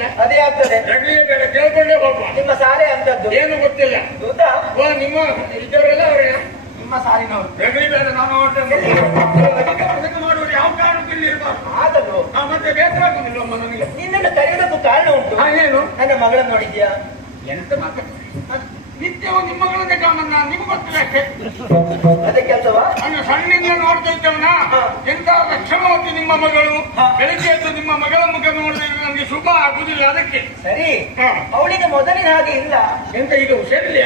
ಅದೇ ಆಗ್ತದೆ. ರಗಲಿಗೆ ಬೇಡ ಕೇಳ್ಕೊಂಡೇ ಹೋಗುವ. ನಿಮ್ಮ ಸಾರೆ ಅಂತದ್ದು. ಏನು ಗೊತ್ತಿಲ್ಲ. ಗೊತ್ತಾ ಓ ನಿಮ್ಮ ಇದ್ದವರೆಲ್ಲ ಅವರೇ. ನಿಮ್ಮ ಸಾರಿನವರು. ರಗಲಿ ಬೇಡ ನಾನು ಅದಕ್ಕೆ ಮಾಡುವರು ಯಾವ ಕಾರಣಕ್ಕೂ ಇಲ್ಲಿ ಇರಬಾರ್ದು. ಆ, ಮತ್ತೆ ಬೇಸರ ಆಗುದಿಲ್ಲಮ್ಮ ನನಗೆ. ನಿನ್ನನ್ನು ಕರೆಯೋದಕ್ಕೂ ಕಾರಣ ಉಂಟು. ಏನು? ನನ್ನ ಮಗಳನ್ನು ನೋಡಿದ್ಯಾ? ಎಂತ ಮಾತಾಡ್ತೀರಿ ನಿತ್ಯವೂ ನಿಮ್ಮಗಳನ್ನೇ ಕಾಣೋದು ನಾನು ನಿಮ್ಗೆ ಅಷ್ಟೇ ಅದೇ ಕೆಲಸವಾ? ನಾನು ಸಣ್ಣಿಂದ ನೋಡ್ತಾ ಇದ್ದವನ? ಎಂತ ಲಕ್ಷಣವತಿ ನಿಮ್ಮ ಮಗಳು? ಬೆಳಗ್ಗೆ ಎದ್ದು ನಿಮ್ಮ ಮಗಳ ಮುಖ ನೋಡ್ತಾ ನೋಡಿದ್ರೆ ನನಗೆ ಶುಭ ಆಗುದಿಲ್ಲ ಅದಕ್ಕೆ. ಸರಿ. ಅವಳಿಗೆ ಮೊದಲಿನ ಹಾಗೆ ಇಲ್ಲ. ಎಂತ ಈಗ ಹುಷಾರಿಲ್ಲ?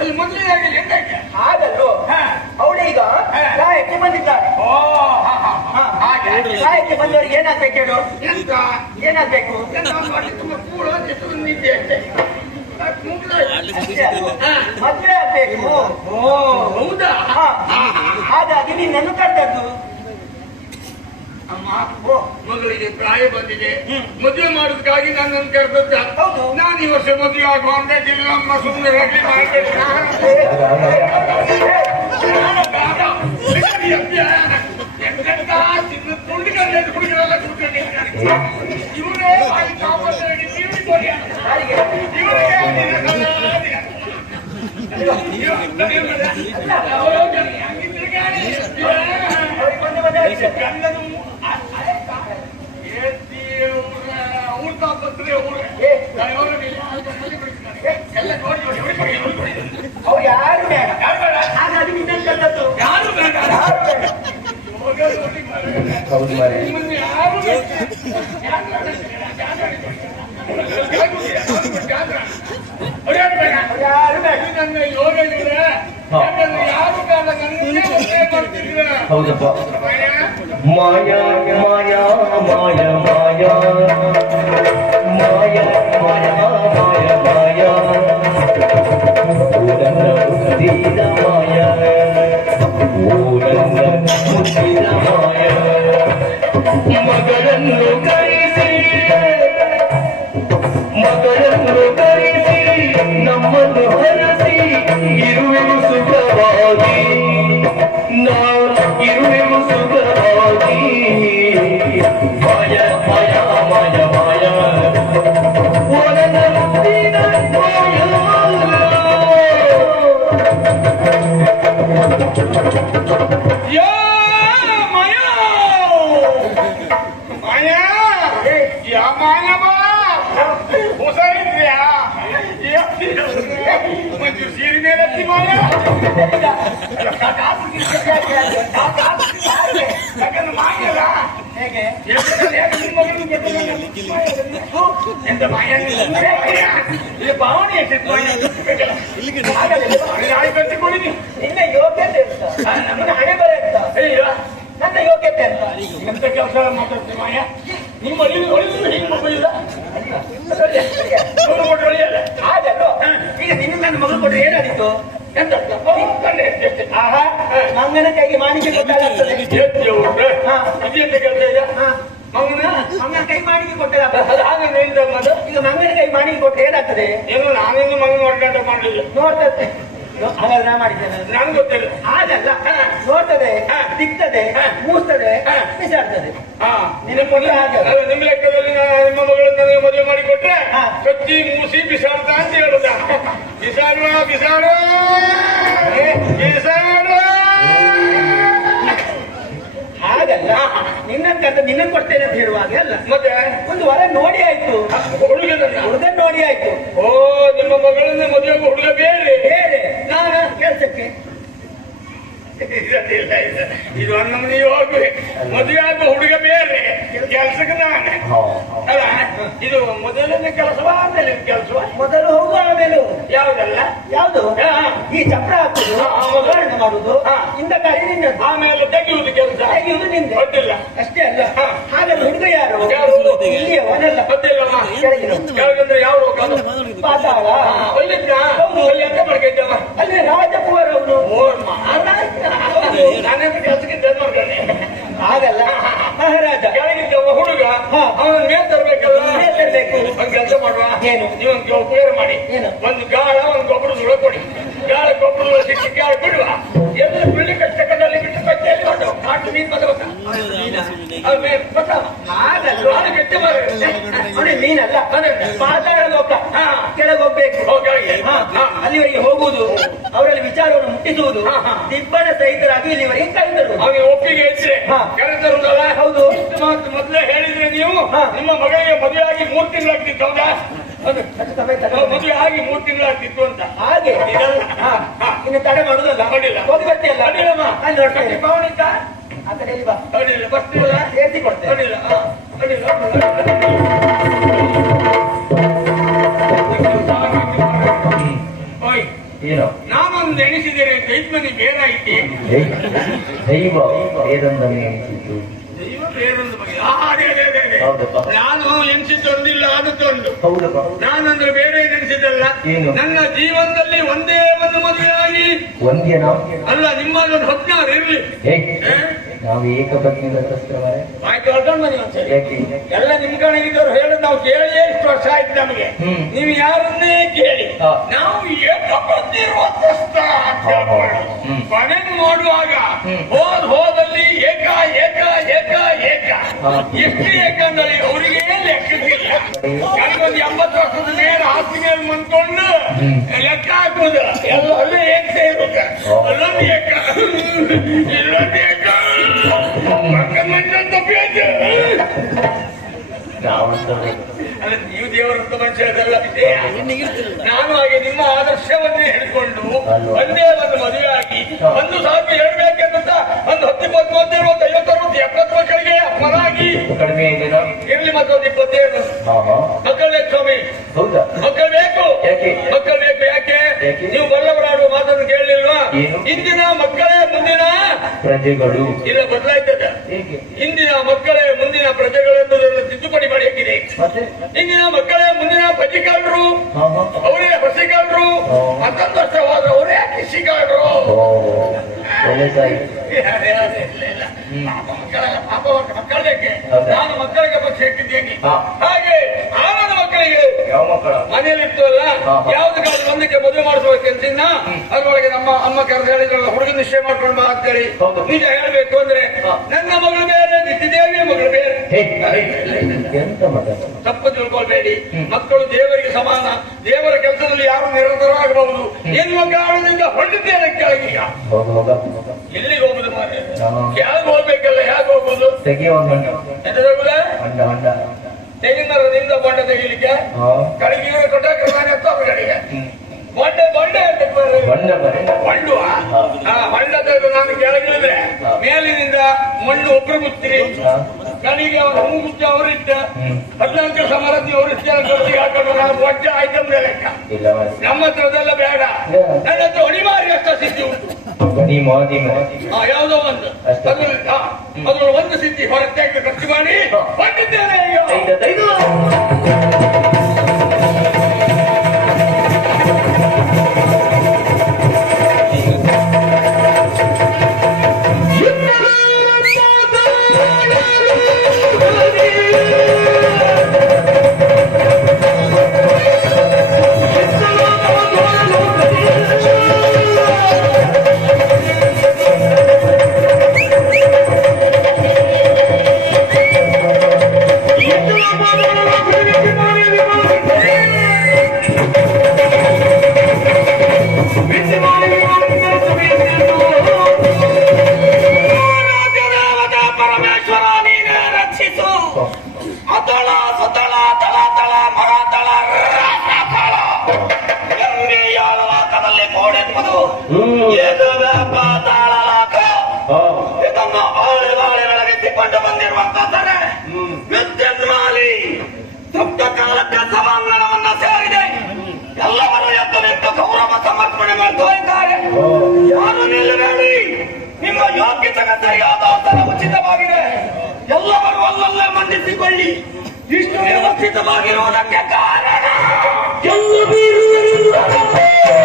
ಅಲ್ಲಿ ಮೊದಲಿನಾಗಿ ಎಂತಕ್ಕೆ ಹಾಗಲ್ವೋ ಹಾ. ಅವಳೀಗ ಹಾ. ಪ್ರಾಯಕ್ಕೆ ಬಂದಿದ್ದಾಳೆ. ಓ. ಹಾಗೆ. ರಾಯಕ್ಕೆ ಬಂದವರಿಗೆ ಏನಾಗ್ಬೇಕು ಹೇಳು ಎಂತ? ಏನಾಗ್ಬೇಕು? ತುಂಬಾ ಕೂಳು ಎಷ್ಟು ನಿದ್ದೆ ಅಷ್ಟೇ ಮದ್ವೆ ಆಗ್ಬೇಕು ಹೌದಾ. ಹಾಗಾಗಿ ನಿನ್ನನ್ನು ಕರೆದದ್ದು ಮಗಳಿಗೆ ಪ್ರಾಯ ಬಂದಿದೆ. ಮದುವೆ ಮಾಡೋದಕ್ಕಾಗಿ ನನ್ನನ್ನು ಕರೆದದ್ದ ಹೌದು. ನಾನು ಈ ವರ್ಷ ಮದುವೆ ಆಗುವ ಅಂತ ನಮ್ಮ ಸುಮ್ಮನೆ ಹೋಗ್ಲಿ ಮಾಡಬೇಡಿ ಇವರೇ ಬಾಯಿ ಚಾಪಲ್ಲಿ ಹಿಡಿ, ನೀವು ಕೊಡಿ. ಯಾರಿಗೆ? ಇವರಿಗೆ ಅವ್ರಿಗೆ ಬಂದು ಮದುವೆ ಆಗಿದೆ. ಏ, ಎಲ್ಲ ನೋಡಿ ನೋಡಿ ನೋಡಿ ನೋಡಿ ನೋಡಿ ನೋಡಿ. ಅವ್ರು ಯಾರು ಬೇಡ ಯಾರು ಬೇಡ? ಹಾಗಾಗಿ ನಿನ್ನನ್ನು ಕರೆದದ್ದು ಯಾರು ಬೇಡ? ಯಾರು ಬೇಡ ಹೋಗ ನೋಡಿ ಮಾರ್ರೆ. ಹೌದು ಮಾರೆ ನಿಮ್ಮನ್ನು ಯಾರು ಬೇಡ? ಯಾರು ಬೇಡ? ಯಾರು ಬೇಡ? ಯಾರು ಬೇಡ? ಅವ್ರ್ಯಾರು ಬೇಡ? ಅವ್ರು ಯಾರು ಬೇಡ ಇದು ನನ್ನ ಯೋಗ ಇವ್ರೆ. ಯಾಕಂದ್ರೆ ಯಾರು ಬೇಡ ನನ್ನೇ ಮದುವೆ ಮಾಡ್ತಿದ್ರ ಹೌದಪ್ಪ ಮಾಯ ಮಾಯಾ ಮಾಯಾ ಮಾಯ ಮಾಯಾ ಮಾಯ ಮಾಯ ಮಾಯ ಮಾಯ ಮಗಳನ್ನು ಕರೆಸಿ ಮಗಳನ್ನು ಕರೆಸಿ ನಮ್ಮನ್ನು ಹರಸಿ ಇರುವೆವು ಸುಖವಾಗಿ ನಾವು ಇರುವೆವು ಸುಖವಾಗಿ ಮಾಯ ಮಾಯ ಮಾಯ ಮಾಯ ಒಳನ ಮಾಯ ಆಯ್ತು ಕಟ್ಟಿಕೊಂಡಿನಿ ನಿನ್ನ ಯೋಗ್ಯತೆ ಅಂತ ನನ್ನ ಹಣೆ ಬರೆ ಅಂತ ಅಯ್ಯೋ ನನ್ನ ಯೋಗ್ಯತೆ ಅಂತ ಎಂತ ಕೆಲಸ ಮಾತಾಡ್ತೀನಿ ಮಾಯ ನಿಮ್ಮ ಒಳ್ಳೆ ಒಳ್ಳೆ ಹಿಂಗೆ ಮಕ್ಕಳಿಲ್ಲ ನೂರು ಕೋಟಿ ಒಳ್ಳೆಯಲ್ಲ ಹಾಗಲ್ವೋ ಈಗ ನಿನ್ನ ನನ್ನ ಮಗಳು ಕೊಟ್ರೆ ಏನಾದಿತ್ತು ಎಂತ? ಆಹಾ. ಮಂಗನ ಕೈಗೆ ಮಾಣಿಕೆ ಕೊಟ್ಟಾಗ್ತದೆ ಹಾ. ಇದೆಂತ ಕೆಲಸ ಈಗ ಮಗನ? ಮಂಗನ ಕೈ ಮಾಡಿ ಕೊಟ್ಟರೆ ಅದು ಹಾಗೆ ಈಗ ಮಂಗನ ಕೈ ಮಾಣಿಕೆ ಕೊಟ್ಟರೆ ಏನಾಗ್ತದೆ? ಏನು ನಾನೇನು ಮಗನ ಒಡ್ಡಾಟ ಮಾಡಲಿಲ್ಲ. ನೋಡ್ತದೆ. ಹಾಗಾದ್ರೆ ಮಾಡಿದ್ದೇನೆ. ನನಗೆ ಗೊತ್ತಿಲ್ಲ. ಹಾಗಲ್ಲ. ನೋಡ್ತದೆ. ಹಾ. ಮೂಸ್ತದೆ. ಬಿಸಾಡ್ತದೆ ನಿಮ್ಮ ಲೆಕ್ಕದಲ್ಲಿ ನಿಮ್ಮ ಮಗಳನ್ನು ನನಗೆ ಮದುವೆ ಮಾಡಿಕೊಟ್ರೆ. ಕಚ್ಚಿ ಮೂಸಿ ಬಿಸಾಡ್ತಾ ಅಂತ ಹೇಳುದ. ಬಿಸಾಡುವ ಬಿಸಾಡು ಬಿಸಾಡು ಹಾಗಲ್ಲ. ನಿನ್ನಂತ ನಿನ್ನ ಕೊಡ್ತೇನೆ ಅಂತ ಹೇಳುವಾಗೆ ಅಲ್ಲ. ಮತ್ತೆ? ಒಂದು ವರ ನೋಡಿ ಆಯ್ತು. ಹುಡುಗನ ಹುಡುಗ ನೋಡಿ ಆಯ್ತು. ಓ ನಿಮ್ಮ ಮಗಳನ್ನ ಮದುವೆ ಹುಡುಗ ಬೇರೆ. ಬೇರೆ. ನಾನ ಕೆಲಸಕ್ಕೆ ಇಲ್ಲ, ಇಲ್ಲ. ಇದು ನಮ್ಮನೆ ಹೋಗುವೆ ಮದುವೆ ಆದ ಹುಡುಗ ಬೇರೆ. ಕೆಲ್ಸಕ್ಕೆ ನಾನು. ಅಲ್ಲ ಇದು ಮೊದಲನೇ ಕೆಲಸವಾ ಆಮೇಲೆ ಕೆಲಸವಾ ಮೊದಲು ಹೋಗುವ ಆಮೇಲೆ? ಯಾವ್ದಲ್ಲ? ಯಾವುದು? ಹಾ. ಈ ಚಪ್ರ ಹಾಕುದು. ಮಗಳನ್ನ ಮಾಡುದು ಹಾ. ಇಂದ ಕಾಯಿ ನಿನ್ನದು ಆಮೇಲೆ ತೆಗೆಯುವುದು ಕೆಲಸ. ತೆಗೆಯುವುದು ನಿಂದ? ಗೊತ್ತಿಲ್ಲ. ಅಷ್ಟೇ ಅಲ್ಲ. ಹಾ. ಹಾಗಾದ್ರೆ ಹುಡುಗ ಯಾರು? ಯಾರು? ಇಲ್ಲಿಯವನಲ್ಲ ಗೊತ್ತಿಲ್ಲಮ್ಮ. ಕೆಳಗಂದ್ರೆ ಯಾವ ಪಾತಾಳ ಒಳ್ಳಿದ್ದ ಅಲ್ಲಿ ಅಕ್ಕ ಮಾಡ್ಕೊಂಡಿದ್ದವ ಅಲ್ಲಿ ರಾಜ ಕುವರವ್ರು ನಾನೇ ಕೆಲಸಕ್ಕೆ ಜನ ಮಾಡ್ತಾನೆ ಆಗಲ್ಲ ಮಹಾರಾಜ ಕೆಳಗಿದ್ದವ ಹುಡುಗ ಅವನ ಮೇಲ್ ತರ್ಬೇಕಲ್ಲ ಮೇಲ್ ತರ್ಬೇಕು ಒಂದ್ ಮಾಡುವ ಏನು? ನೀವೊಂದು ಉಪಯೋಗ ಮಾಡಿ ಏನು ಒಂದು ಗಾಳ, ಒಂದು ಗೊಬ್ಬರ ಸುಳ ಕೊಡಿ. ಗಾಳ ಗೊಬ್ಬರ ಸಿಕ್ಕಿ ಗಾಳ ಬಿಡುವ ನೋಡಿ ಮೀನಲ್ಲ ಅದನ್ನ. ಪಾತಾಳ ಲೋಕ ಹಾ. ಕೆಳಗೆ ಹೋಗ್ಬೇಕು ಓ, ಕೆಳಗೆ. ಹಾ, ಹಾ. ಅಲ್ಲಿವರೆಗೆ ಹೋಗುವುದು ಅವರಲ್ಲಿ ವಿಚಾರವನ್ನು ಮುಟ್ಟಿಸುವುದು. ದಿಬ್ಬಣ ಸಹಿತರಾಗಿ ಇಲ್ಲಿವರೆಗೆ ಕೈತರು ಅವನಿಗೆ ಒಪ್ಪಿಗೆ ಹೌದು. ಇಷ್ಟು ಮಾತು ಮೊದಲೇ ಹೇಳಿದ್ರೆ ನೀವು ಹಾ. ನಿಮ್ಮ ಮಗಳಿಗೆ ಮದುವೆಯಾಗಿ ಮೂರು ತಿಂಗಳಾಗ್ತಿತ್ತು ಮದುವೆ ಆಗಿ ಮೂರು ತಿಂಗಳಾಗ್ತಿತ್ತು ಅಂತ ಹಾಗೆ ಇದಲ್ಲ. ಹಾ. ಹಾ. ಇನ್ನು ತಡೆ ಮಾಡುದಲ್ಲ ಅಡ್ಡಿಲ್ಲ. ಹೋಗಿ ಬರ್ತೀಯಲ್ಲ ಅಡ್ಡಿಲ್ಲಮ್ಮ. ಪಾವನಿದ್ದ? ಆ ಕಡೆಯಲ್ಲಿ ಬಾ ಅಡ್ಡಿಲ್ಲ ಬರ್ತೀವಲ್ಲ ಸೇರಿಸಿ ಕೊಡ್ತೇನೆ ಅಡ್ಡಿಲ್ಲ. ಅಡ್ಡಿಲ್ಲ ಏನೋ ನಾನೊಂದು ಎಣಿಸಿದರೆ ದೈತ್ಮನಿ ಬೇರಾಯ್ತಿ ದೈವ ಏದಂದನೆ ಅನಿಸಿತು ದೈವ ಬೇರೊಂದು ಬಗೆ ಆ, ಅದೇ ಅದೇ ಅದೇ ಅದೇ. ಹೌದಪ್ಪ. ನಾನು ಎಣಿಸಿದ್ದೊಂದಿಲ್ಲ ಆದದ್ದೊಂದು. ನಾನಂದ್ರೆ ಬೇರೆ ನೆನೆಸಿದ್ದಲ್ಲ. ನನ್ನ ಜೀವನದಲ್ಲಿ ಒಂದೇ ಒಂದು ಮದುವೆಯಾಗಿ. ಒಂದೇನಾ? ಅಲ್ಲ ನಿಮ್ಮಲ್ಲಿ ಒಂದು ಹದಿನಾರು ಇರ್ಲಿ? ನಾವು ಏಕಪತ್ನಿ ಸಸ್ತ್ರವರೇ ಆಯ್ತು ಹೊರಟೊಂಡು ಬನ್ನಿ ಒಂದ್ಸರಿ ಯಾಕೆ ಎಲ್ಲ ನಿಮ್ ಕಣಗಿದ್ದವ್ರು ಹೇಳೋದು ನಾವು ಕೇಳಿದೆ ಇಷ್ಟು ವರ್ಷ ಆಯ್ತು ನಮಗೆ ಹ್ಮ್. ನೀವು ಯಾರನ್ನೇ ಕೇಳಿ ಹಾ. ನಾವು ಏಕ ಅಂತ ಹಾ, ಹಾ, ಹೇಳ್ಕೊಳ್ಳೋದು. ಹ್ಮ್. ಕೊನೆಗೆ ಮಾಡುವಾಗ ಹ್ಮ್. ಹೋದ್ ಹೋದಲ್ಲಿ ಏಕ ಏಕ ಏಕ ಏಕ ಹಾ. ಎಷ್ಟು ಏಕ ಅಂದ್ರೆ ಅವರಿಗೆ ಲೆಕ್ಕಕ್ಕಿಲ್ಲ ನನಗೊಂದು ಎಂಬತ್ತು ವರ್ಷದ ಮೇಲೆ ಆಸ್ತಿ ಮೇಲೆ ಮುಂದ್ಕೊಂಡು ಹ್ಮ್. ಲೆಕ್ಕ ಹಾಕುದು ಎಲ್ಲ ಅಲ್ಲೇ ಏಕ ಸೇರ್ಬೇಕು ಹಾ. ಅಲ್ಲೊಂದು ಏಕ ನಾನು ಹಾಗೆ ನಿಮ್ಮ ಆದರ್ಶವನ್ನೇ ಹಿಡ್ಕೊಂಡು? ಒಂದೇ ಒಂದು ಮದುವೆ ಆಗಿ ಒಂದು ಸಾಕು ಹೇಳ್ಬೇಕಂತ ಒಂದು ಹತ್ತು ಇಪ್ಪತ್ತು ಮೂವತ್ತು ಇರುವಂತ ಐವತ್ತು ಅರವತ್ತು ಎಪ್ಪತ್ತು ಮಕ್ಕಳಿಗೆ ಅಪ್ಪನಾಗಿ ಕಡಿಮೆ ಇರಲಿ ಇರ್ಲಿ ಮತ್ತೊಂದು ಇಪ್ಪತ್ತೇಳು. ಮಕ್ಕಳು ಬೇಕು ಸ್ವಾಮಿ. ಹೌದಾ? ಮಕ್ಕಳು ಬೇಕು? ಮಕ್ಕಳು ಬೇಕು ಯಾಕೆ? ನೀವು ಬಲ್ಲವರಾಡುವ ಮಾತನ್ನು ಕೇಳಲಿಲ್ವಾ? ಇಂದಿನ ಮಕ್ಕಳೇ ಮುಂದಿನ ಪ್ರಜೆಗಳು. ಇಲ್ಲ ಬದಲಾಯ್ತದ? ಇಂದಿನ ಮಕ್ಕಳೇ ಮುಂದಿನ ಪ್ರಜೆಗಳೆಂಬುದನ್ನು ತಿದ್ದುಪಡಿ ಮಾಡಿ ಹಾಕಿದೆ ಮತ್ತೆ ಇಂದಿನ ಮಕ್ಕಳೇ ಮುಂದಿನ ಬಜಿಗಾರರು ಅವರೇ ಹಸಿಗಾರರು ವರ್ಷವಾದ ಅವರೇ ಕಿಸಿಗಾರರು ಓ ಒಳ್ಳೆ ಸಾಯಿ ಅದೇ, ಅದೇ, ಇಲ್ಲ, ಇಲ್ಲ. ಹ್ಮ್. ಪಾಪ ಮಕ್ಕಳ ಪಾಪ ಮಕ್ಕಳ ನಾನು ಮಕ್ಕಳಿಗೆ ಪಕ್ಷ ಇಟ್ಟಿದ್ದೇನೆ. ಹಾಗೆ ಆನಂದ ಮಕ್ಕಳಿಗೆ. ಯಾವ ಇತ್ತು ಮನೆಯಲ್ಲಿತ್ತು ಅಲ್ಲ ಹಾ, ಹಾ. ಯಾವ್ದು ಕಾಲ ಒಂದಕ್ಕೆ ಮದುವೆ ಮಾಡಿಸ್ಬೇಕಂತಿನ್ನ ಅದ್ರೊಳಗೆ ನಮ್ಮ ಅಮ್ಮ ಕರೆದು ಹೇಳಿದ್ರಲ್ಲ ಹುಡುಗ ನಿಶ್ಚಯ ಮಾಡ್ಕೊಂಡು ಬಾ ಅಂತೇಳಿ. ನಿಜ ಹೇಳ್ಬೇಕು ಅಂದ್ರೆ ನನ್ನ ಮಗಳು ಮೇಲೆ ನಿತ್ಯದೇವಿಯ ಎಂತ ತಪ್ಪು ತಿಳ್ಕೊಳ್ಬೇಡಿ. ಮಕ್ಕಳು ದೇವರಿಗೆ ಸಮಾನ. ದೇವರ ಕೆಲಸದಲ್ಲಿ ಯಾರು ನಿರತರಾಗಬಹುದು ಎನ್ನುವ ಕಾರಣದಿಂದ ಹೊಂದಿದ್ದೇನೆ ಕೆಳಗೀಗ. ಎಲ್ಲಿಗೆ ಹೋಗುದು ಮಾರೆ ಯಾವಾಗ ಹೇಗೆ ಹೋಗ್ಬೇಕಲ್ಲ ಹೇಗೆ ಹೋಗುದು? ತೆಗಿಯ ಒಂದು ಹೊಂಡ ಎಂತದಾಗುದ ಹೊಂಡ ಹೊಂಡ ತೆಂಗಿನ ಮರದಿಂದ ಬಂಡೆ ತೆಗಿಲಿಕ್ಕೆ? ಹಾ. ಕಳಿಗೆ ಕೊಟ್ಟಾಕ್ರಮಾನೆ ಅಂತ ಅವ್ರ ಕಡೆಗೆ ಬಂಡೆ ಬಂಡೆ ಅಂತ. ಬಂಡ. ಹೊಂಡ ತೆಗೆದು ನಾನು ಕೆಳಗಿಳಿದ್ರೆ. ಮೇಲಿನಿಂದ ಮಣ್ಣು ಒಬ್ರು ಮುಚ್ಚಿರಿ ಹಾ. ಅವ್ರ ಅವರಿಟ್ಟ ಹ್ಮ್. ಹದಿನಾಲ್ಕು ಅವರು ಅವರಿಷ್ಟ ಗರ್ತಿಗೆ ಹಾಕೊಂಡು ನಾನು ವಜ್ಜ ಐಟಮ್ ಲೆಕ್ಕ. ನಮ್ಮ ಹತ್ರದೆಲ್ಲ ಬೇಡ. ನನ್ನ ಹತ್ರ ಹೊಡಿಮಾರಿ ಅಷ್ಟ ಸಿದ್ಧಿ ಉಂಟು ಯಾವುದೋ ಒಂದು ಅದ್ರ ಅದ್ರಲ್ಲಿ ಒಂದು ಸಿದ್ಧಿ ಹೊರಗೆ ಖರ್ಚು ಮಾಡಿ ಹಾ. ಇದನ್ನು ಆಳೆ ಬಾಳೆ ಬೆಳಗಿಸಿಕೊಂಡು ಬಂದಿರುವಂತಂದರೆ. ವಿದ್ಯುನ್ಮಾಲಿ ಸಪ್ತ ಕಾಲಕ್ಕೆ ಸಭಾಂಗಣವನ್ನ ಸೇರಿದೆ. ಎಲ್ಲವರು ಎದ್ದು ನಿಂತು ಗೌರವ ಸಮರ್ಪಣೆ ಮಾಡ್ತಾ ಇದ್ದಾರೆ. ಯಾರು ನಿಲ್ಲಬೇಡಿ. ನಿಮ್ಮ ಯೋಗ್ಯತೆಗೆ ಸರಿಯಾದ ಉತ್ತರ ಉಚಿತವಾಗಿದೆ. ಎಲ್ಲವರು ಅಲ್ಲಲ್ಲೇ ಮಂಡಿಸಿಕೊಳ್ಳಿ. ಇಷ್ಟು ವ್ಯವಸ್ಥಿತವಾಗಿರುವುದಕ್ಕೆ ಕಾರಣ. ನಮ್ಮ ಮೇಲೆ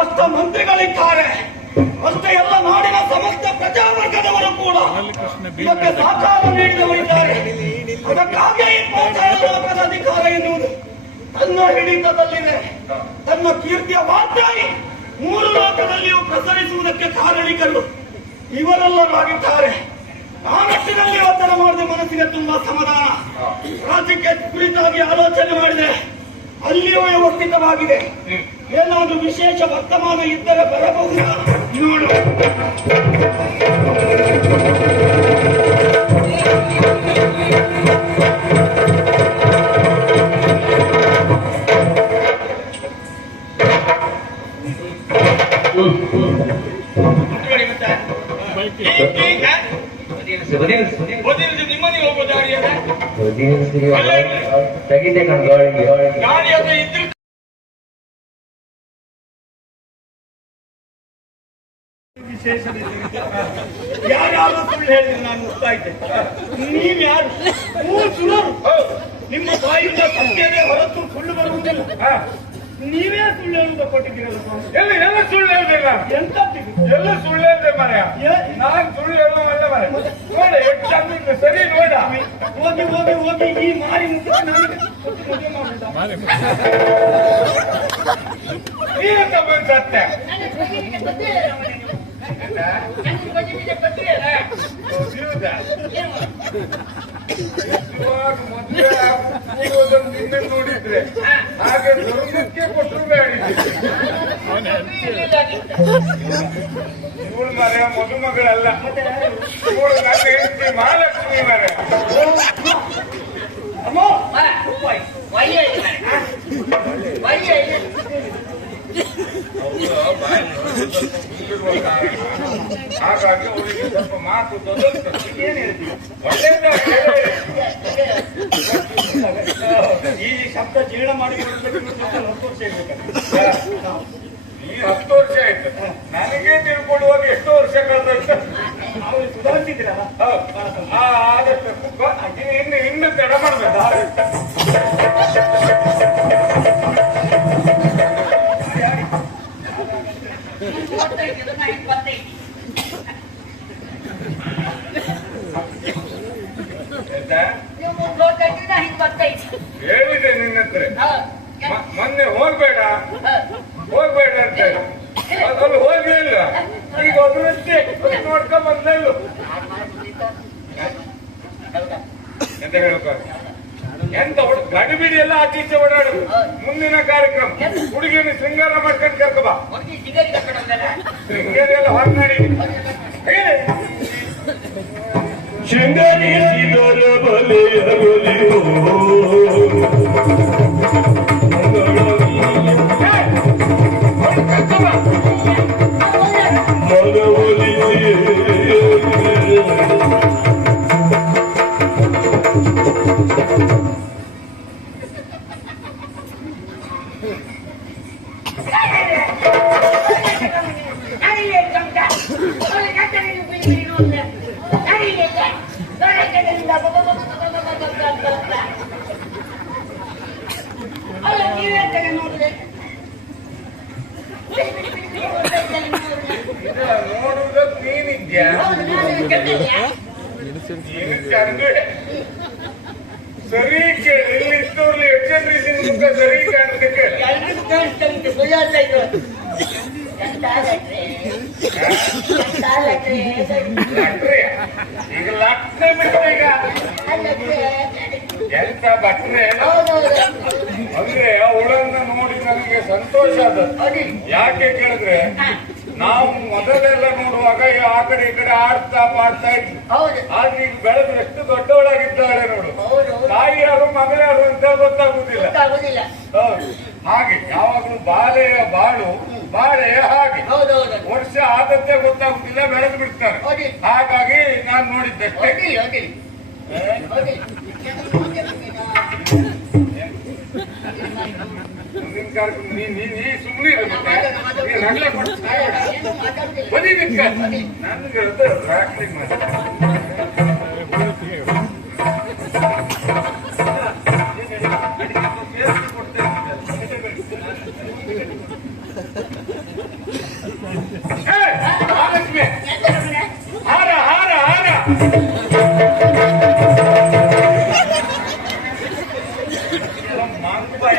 ಅಷ್ಟ ಮಂತ್ರಿಗಳಿದ್ದಾರೆ. ಅಷ್ಟೇ ಎಲ್ಲ ನಾಡಿನ ಸಮಸ್ತ ಪ್ರಜಾವರ್ಗದವರು ಕೂಡ ಇದಕ್ಕೆ ಸಹಕಾರ ನೀಡಿದವರಿದ್ದಾರೆ ಅದಕ್ಕಾಗಿ ಅಧಿಕಾರ ಎನ್ನುವುದು ತನ್ನ ಹಿಡಿತದಲ್ಲಿದೆ. ತನ್ನ ಕೀರ್ತಿಯ ವಾರ್ತೆ ಮೂರು ಲೋಕದಲ್ಲಿಯೂ ಪ್ರಸರಿಸುವುದಕ್ಕೆ ಕಾರಣಿಕರು ಇವರೆಲ್ಲರಾಗಿದ್ದಾರೆ. ಆ ನಿಟ್ಟಿನಲ್ಲಿ ಒತ್ತಡ ಮಾಡಿದ ಮನಸ್ಸಿಗೆ ತುಂಬಾ ಸಮಾಧಾನ. ರಾಜ್ಯಕ್ಕೆ ಕುರಿತಾಗಿ ಆಲೋಚನೆ ಮಾಡಿದೆ. ಅಲ್ಲಿಯೂ ವ್ಯವಸ್ಥಿತವಾಗಿದೆ. ಏನಾದರೂ ವಿಶೇಷ ವರ್ತಮಾನ ಇದ್ದರೆ ಬರಬಹುದು? ನೋಡು. ನಿಮ್ಮನೆ ಹೋಗೋ ದಾರಿ ತೆಗಿತೆ ಕಣ್ ಗಾಳಿಗೆ. ಗಾಳಿ ಅದು ಇದ್ರೆ ಯಾರ್ಯಾರು ಸುಳ್ಳು ನಾನು ಮುಗ್ತಾ ನೀವ್ ಯಾರು? ಮೂರು ಸುಳ್ಳರು ನಿಮ್ಮ ಬಾಯಿಂದ ಸತ್ಯವೇ ಹೊರತು ಸುಳ್ಳು ಬರುವುದಿಲ್ಲ. ನೀವೇ ಸುಳ್ಳು ಅಂತ ಕೊಟ್ಟಿದ್ದೀರಲ್ಲ ಎಲ್ಲ ಎಲ್ಲಿ ಸುಳ್ಳು ಹೇಳ್ಬೇಕ ಎಂತ ಎಲ್ಲ ಸುಳ್ಳು ಹೇಳ್ದೆ ಮರ ಏ- ನಾನ್ ಸುಳ್ಳು ಹೇಳುವಲ್ಲ ಮರ ನೋಡ ಎಷ್ಟು ಚಂದ ಸರಿ ನೋಡ. ಹೋಗಿ ಹೋಗಿ ಹೋಗಿ ಈ ಮಾರಿ ಮುಗಿದ ನನಗೆ? ನೀವಂತ ಬಂದ್ ಸತ್ಯ. ನಿನ್ನೆ ನೋಡಿದ್ರೆ ಹಾಗೆ ಧರ್ಮಕ್ಕೆ ಕೊಟ್ಟರು ಇವಳು ಮರ ಮದುಮಗಳಲ್ಲ ಇವಳು ನನ್ನ ಹೆಂಡತಿ ಮಹಾಲಕ್ಷ್ಮಿ ಮರ ಅಮ್ಮ, ಹಾಗಾಗಿ ಅವರಿಗೆ ಸ್ವಲ್ಪ ಮಾತು ಏನ್ ಹೇಳ್ತೀವಿ? ಈ ಶಬ್ದ ಜೀರ್ಣ ಮಾಡಿ ಹತ್ತು ವರ್ಷ ಇರ್ಬೇಕಲ್ಲ. ಈ ಹತ್ತು ವರ್ಷ ಆಯ್ತು. ನನಗೆ ತಿಳ್ಕೊಳ್ಳುವಾಗ ಎಷ್ಟೋ ವರ್ಷ ಕಳೆದಾಯ್ತು ಅವ್ರು ಸುಧಾರಿಸಿದ್ರ ಆದಷ್ಟು ಇನ್ನು ಇನ್ನು ತಡ ಮಾಡ್ಬೇಕು ನಾವು ಮೊದಲೆಲ್ಲ ನೋಡುವಾಗ ಈ ಆ ಕಡೆ ಈ ಕಡೆ ಆಡ್ತಾ ಪಾಡ್ತಾ ಇದ್ವಿ. ಆದ್ರೆ ಈಗ ಬೆಳೆದ್ರೆ ಎಷ್ಟು ದೊಡ್ಡವಳಾಗಿದ್ದಾಳೆ ನೋಡು. ಹೌದು ತಾಯಿ ಯಾರು ಮಗನ ಯಾರು ಅಂತ ಗೊತ್ತಾಗುದಿಲ್ಲ. ಹೌದು. ಹಾಗೆ ಯಾವಾಗಲೂ ಬಾಲೆಯ ಬಾಳು ಬಾಳೆ ಹಾಗೆ. ವರ್ಷ ಆದದ್ದೇ ಗೊತ್ತಾಗುದಿಲ್ಲ ಬೆಳೆದು ಬಿಡ್ತಾರೆ. ಹಾಗಾಗಿ ನಾನು ನೋಡಿದ್ದಷ್ಟೇ ಹೋಗಿ ಹೋಗಿ ಹೋಗಿ ಮುಂದಿನ ಕಾರ್ಯಕ್ರಮ ನೀ ನೀ ನೀ ಸುಮ್ಮನೆ ಇರು ಮತ್ತೆ. ನೀನ್ ಹಳ್ಳ ಕೊಡ್ತಾ ಇರು. ಏನು ಮಾತಾಡ್ತಿಲ್ಲ ಬದಿ ನಿಂತ್ಕ. ನನ್ಗೆ ಅದು ರಾತ್ರಿ ಮಾತು. ಅಡಿಗೆ ಸೇರಿಸಿ ಕೊಡ್ತಾ ಇದ್ದಾರೆ. ಏ, ಮಹಾಲಕ್ಷ್ಮಿ ಹಾರ ಹಾರ ಹಾರ ಮಾಂಗುಬಾಯ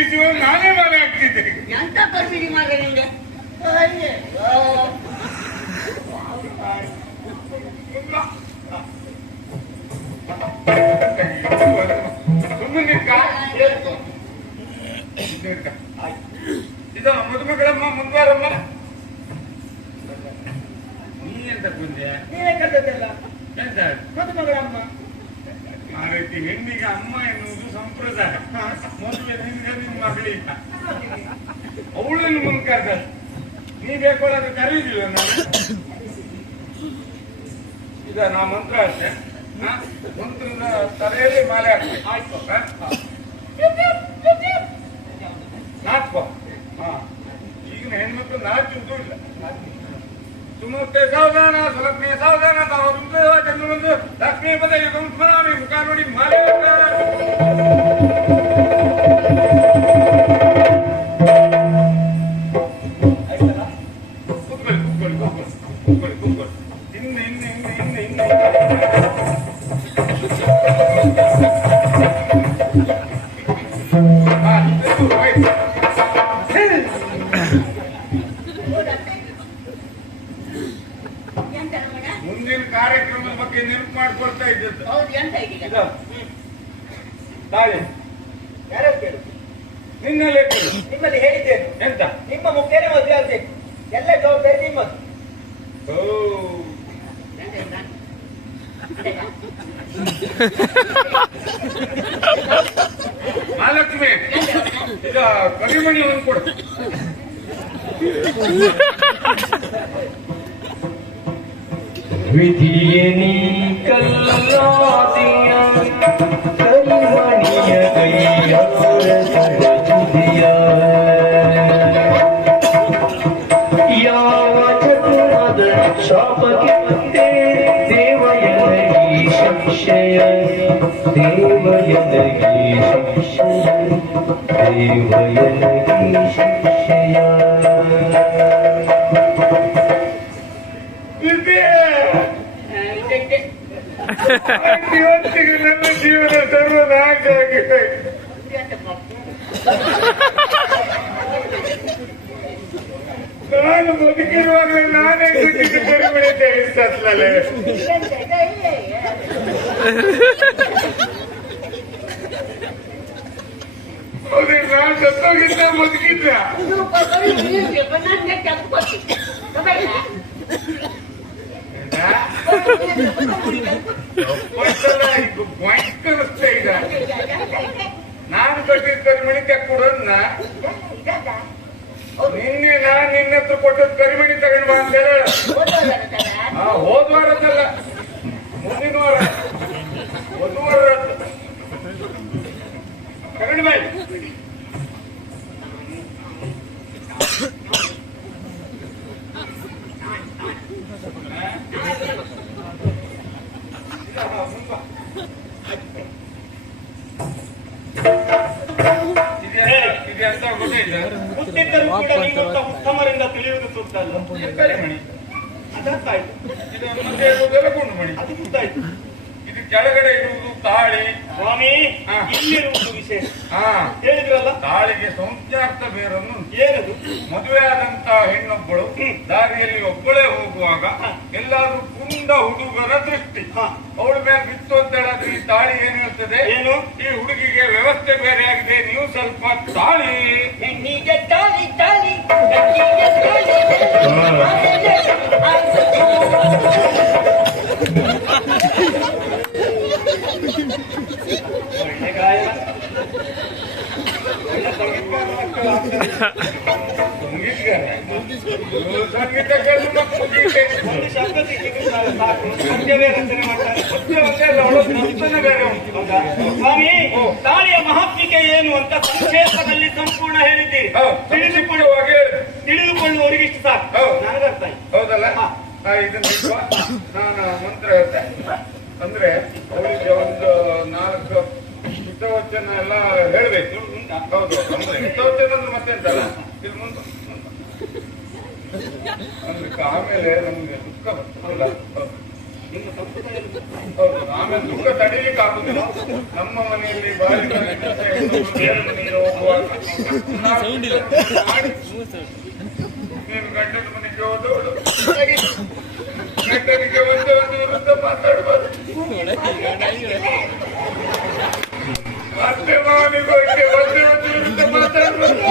ಬಿಸಿ ನಾನೇ ಮಾಲೆ ಹಾಕ್ತಿದ್ದೆ. ಎಂತ ಮಾರ್ರೆ ನಿಮ್ಗೆ? ಅಯ್ಯೋ. ಸುಮ್ಮನೆ ಇದು ಮದುಮಗಳಮ್ಮ ಮುಂದ್ವಾರಮ್ಮ ನೀ ಎಂತ ಕುಂದೆ? ನೀವೇ ಕರೆದದ್ದಲ್ಲ ಎಂತ? ಮದುಮಗಳಮ್ಮ. ಮಾರೈತಿ ಹೆಣ್ಣಿಗೆ ಅಮ್ಮ ಎನ್ನುವುದು ಸಂಪ್ರದಾಯ ಮದುವೆ ನಿನ್ಗೆ ನಿನ್ ಮಗಳಿಲ್ಲ ಅವಳನ್ನು ಮುಂದೆ ಕರೆದ ನೀ ಬೇಕಾದಾಗ ಕರೀದಿಲ್ಲ ಈಗ ನಾ ಮಂತ್ರ ಅಷ್ಟೆ? ಮಂತ್ರದ ತಲೆಯಲ್ಲಿ ಮಾಲೆ ಹಾಕ್ಬೇಕು ನಾಚ್ಕೋ ಹಾ? ಈಗಿನ ಹೆಣ್ಮಕ್ಳು ನಾಚುವುದು ಇಲ್ಲ. ತುಮತ್ತೆ ಸಾವಧಾನ ಸುಲಭ್ಯ ಸಾವಧಾನ ತಾವು ಚಂದ್ರಬಂಧು ಲಕ್ಷ್ಮೀ ಪದ ಯುಗಂಸ್ಮರಾಮಿ ಮುಖ ನೋಡಿ ಮಾಲೆ ಮುಂದಿನ ಕಾರ್ಯಕ್ರಮದ ಬಗ್ಗೆ ನೆನಪು ಮಾಡ್ಕೊಳ್ತಾ ಇದ್ದದ್ದು. ಹೌದು ಎಂತ ಈಗ ಇದು. ತಾಳಿ ಯಾರು ಕೇಳು. ನಿನ್ನಲ್ಲೇ ಕೇಳು. ನಿಮ್ಮಲ್ಲಿ ಹೇಳಿದ್ದೇನು? ಎಂತ? ನಿಮ್ಮ ಮುಖ್ಯನೇ ಮದುವೆ ಆಗ್ಬೇಕು. ಎಲ್ಲ ಜವಾಬ್ದಾರಿ ನಿಮ್ಮದು. ಓ? ಮಹಾಲಕ್ಷ್ಮಿ ಈಗ ಕರಿಮಣಿ ಒಂದು ಕೊಡು. விதியே நீ கல்லாதியம் கல்வணிய கையார சுதியா யாவஜத் மத சாபகித்தே தேவயனகி சக்ஷய தேவயனகி சக்ஷய தேவயனகி சக்ஷய ಇವತ್ತಿಗೆ ನನ್ನ ಜೀವನ ಸರ್ವನಾಶ ಆಗಿದೆ ಎಂತ ಪಾಪ? ನಾನು ಬದುಕಿರುವಾಗ ನಾನೇ ಕುಟ್ಟಿಗೆ ಕರಿಮಣಿ ತೆಗೆಸ್ತಲ್ಲ ಎಂತ ಇದೆ? ಇದೆ, ಇದೆ. ಹೌದು ನಾನು ಸತ್ತೋಗಿದ್ದ ಬದುಕಿದ್ದ ಇದು ಕೊಬ್ಬರಿ ನೀರಿಗೆ ಬಂದಂಗೆ ತೆಗ್ದು ಕೊಡ್ತೀನಿ. ತಗೊಳ್ಳ? ಒಂದ್ಸಲ ಇದು ಭಯಂಕರ ಈಗ ನಾನು ಕಟ್ಟಿದ ಕರಿಮಣಿ ತೆಕ್ಕೊಡೋದ್ನ ನಿನ್ನೆ ನಾನು ನಿನ್ನ ಹತ್ರ ಕೊಟ್ಟದ್ ಕರಿಮಣಿ ತಗೊಂಡ್ ಬಾ ಅಂತ ಹೇಳ ಆ ಹೋದ್ ವಾರದಲ್ಲ ಮುಂದಿನ ವಾರ. ಒಂದು ಶಬ್ದ ಸಿಕ್ಕಿದ್ರು ಸಾಕು, ರಚನೆ ಮಾಡ್ತಾರೆ ಮತ್ತೆ ಒಂದೇ ಅಲ್ಲ, ಅವಳದ್ದು ನರ್ತನೆ ಬೇರೆ ಉಂಟು. ಹೌದಾ? ಸ್ವಾಮಿ ತಾಳಿಯ ಮಹಾತ್ಮಿಕೆ ಏನು ಅಂತ ಸಂಕ್ಷೇಪದಲ್ಲಿ ಸಂಪೂರ್ಣ ಹೇಳಿದ್ದೀರಿ ತಿಳಿದುಕೊಳ್ಳುವಾಗ. ತಿಳಿದುಕೊಳ್ಳುವವರಿಗೆ ಇಷ್ಟ ಸಾಕು. ನನಗರ್ಥ ಹೌದಲ್ಲ ಇದನ್ನ ನಾನು ಮಂತ್ರ ಹೇಳ್ತೆ ಅಂದ್ರೆ ಅವಳಿಗೆ ಒಂದು ನಾಲ್ಕು ಹಿತವಚನ ಎಲ್ಲ ಹೇಳ್ಬೇಕು ಹೌದು ಅಂದ್ರೆ ಹಿತವಚನ ಅಂದ್ರೆ ಮತ್ತೆ ಅಂತಲ್ಲ ಇದು ಮುಂದೆ ಅಂದ್ರೆ ಆಮೇಲೆ ನಮ್ಗೆ ದುಃಖ ಹೌದು ಆಮೇಲೆ ದುಃಖ ತಡೀಲಿಕ್ಕೆ ಆಗುದಿಲ್ಲ. ನಮ್ಮ ಮನೆಯಲ್ಲಿ ಬಾರಿ ಮನೆಗೆ ಹೋಗುವಾಗ ನೀನು ಗಂಡನ ಮನೆಗೆ ಹೋದವಳು. ಗಂಡನಿಗೆ ಒಂದು ಒಂದು ವಿರುದ್ಧ ಮಾತಾಡಬಾರ್ದು. ಮತ್ತೆ ಮಾವನಿಗೆ ಒಂದೇ ಒಂದು ವಿರುದ್ಧ ಮಾತಾಡಬಾರ್ದು.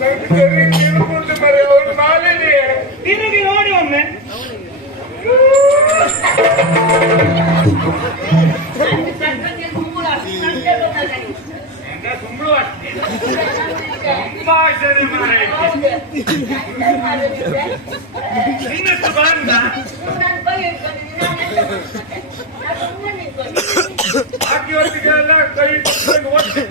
ನಮ್ಗೆ ತಿರುಗುಂಡು ಮರೆ ಅವ್ರು ಮಾಲಿನಿ ತಿರುಗಿ ನೋಡಿ ಒಮ್ಮೆ ಸಂಗತಿಯ ಮೂಲ ಸಂತೆ ಬಂದದ್ದು. ಎಂತ ಸುಂಬಳು ಅಷ್ಟೇ ತುಂಬಾ ಆಶ್ಚರ್ಯ ಮಾರಾಯ. ಹೌದು. ಮಾಡಿದ್ರೆ ನಿನ್ನಷ್ಟು ಬಂದ ನಾನು ಕೈ ಹಿಡ್ಕೊಂಡಿದ್ದೀನಿ, ನಾನು ಎಂತ ಮಾಡ್ತೆ? ನಾನು ಸುಮ್ಮನೆ ನಿಂತ್ಕೊಂಡಿದ್ದೀನಿ. ಬಾಕಿ ಹೊತ್ತಿಗೆಲ್ಲ ಕೈ ಕೊಟ್ಕೊಂಡು ಹೋಗ್ತೇನೆ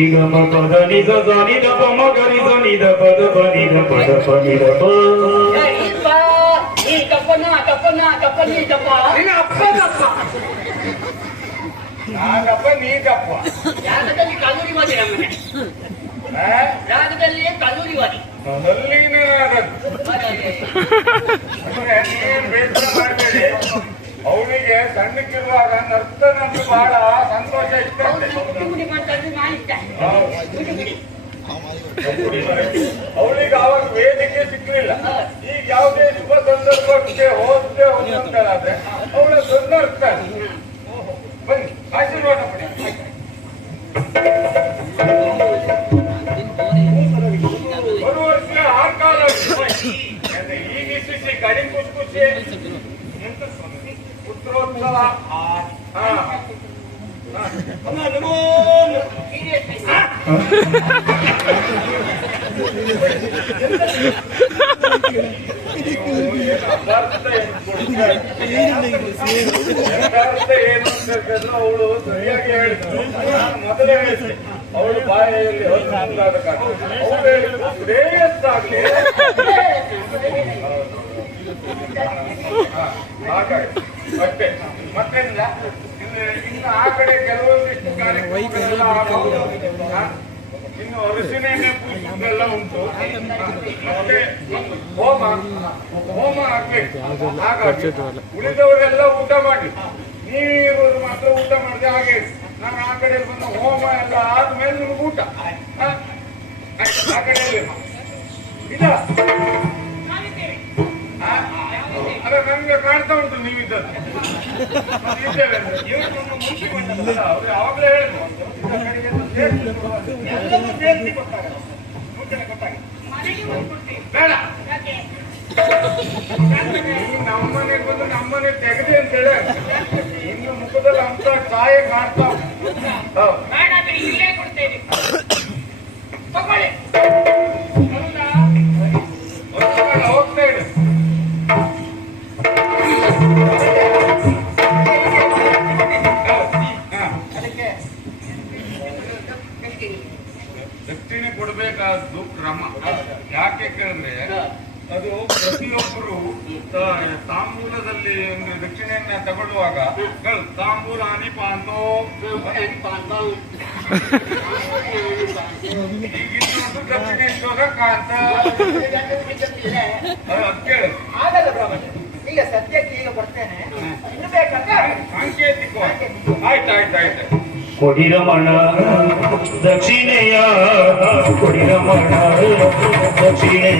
ని గ మ ప ద ని స స ని ద ప మ గ రి స ని ద ప ద ప ని ద ప ద ప ని ద ప ನಾಗಪ್ಪ ನೀಗಪ್ಪ ಜಾಗದಲ್ಲಿ ಕಲ್ಲೂರಿವಾದಿ ನಮ್ಮನೆ ಜಾಗದಲ್ಲಿ ಕಲ್ಲೂರಿವಾದಿ ಕಲ್ಲೂರಿನ ನೀನ್ ಬೇಕು ಮಾಡಬೇಡಿ ಅರೆ, ಸಣ್ಣಕ್ಕಿರುವಾಗ ನರ್ತ ನಮ್ಗೆ ಬಹಳ ಸಂತೋಷ ಇಷ್ಟ ಅವಳಿಗೆ ಅವಾಗ ವೇದಿಕೆ ಸಿಕ್ಕಲಿಲ್ಲ ಈಗ ಯಾವುದೇ ಶುಭ ಸಂದರ್ಭಕ್ಕೆ ಹೋದ್ರೆ ಹೋದಂತಾದ್ರೆ ಅವಳ ಸಂದರ್ಭ. ಬನ್ನಿ ಆಶೀರ್ವಾದ ಪಡಿ ಒಂದು ವರ್ಷ ಆ ಕಾಲ ಈಗ ಖುಷಿ ಖುಷಿ ಪುತ್ರೋತ್ಸವ ಹಾ ಅಪಾರ್ಥ ಏನು ಅಂತ ಅವಳು ಸರಿಯಾಗಿ ಹೇಳಿದ್ರು ಮೊದಲೇ ಹೇಳಿ ಅವಳು ಬಾಯಲ್ಲಿ ಅವಳು ಹೇಳಿದ್ರು ಶ್ರೇಯಸ್ಸಾಗ್ಲಿ ಹಾಗಾಗಿ ಅಷ್ಟೇ ಮತ್ತೇನಿಲ್ಲ? ಇನ್ನು ಇನ್ನು ಆ ಕಡೆ ಕೆಲವೊಂದಿಷ್ಟು. ಹಾ, ಇನ್ನು ಅರಿಶಿನ ಪೂಜೆಲ್ಲ ಉಂಟು. ಮತ್ತೆ ಹೋಮ. ಹೋಮ ಆಗ್ಬೇಕು. ಹಾಗಾಗಿ ಉಳಿದವರೆಲ್ಲ ಊಟ ಮಾಡಿ. ನೀರು ಮಾತ್ರ ಊಟ ಮಾಡಿದೆ. ಹಾಗೆ ನಾನು ಆ ಕಡೆ ಬಂದು ಹೋಮ ಎಲ್ಲ ಆದ್ಮೇಲೆ ನಿಮ್ಗೆ ಊಟ? ಆ ಕಡೆ ಇಲ್ಲ? ಅಲ್ಲ ನನ್ಗೆ ಕಾಣ್ತಾ ಉಂಟು ನೀವಿದ್ದದ್ದು. ನಾವು ಇದ್ದೇವೆ. ಅವ್ರು ಯಾವಾಗಲೇ ಹೇಳಿದ್ರು. ಬೇಡ. ನಮ್ಮನೆಗೆ ಬಂದು ನಮ್ಮನೆ ತೆಗೆದಿ ಅಂತ ಹೇಳಿ ಇನ್ನು ಮುಖದಲ್ಲಿ ಅಂತ ಕಾಯ ಕಾಣ್ತಾ ಹೌದಾ? கொடிரமண தட்சிணையா கொடிரமண தட்சிணை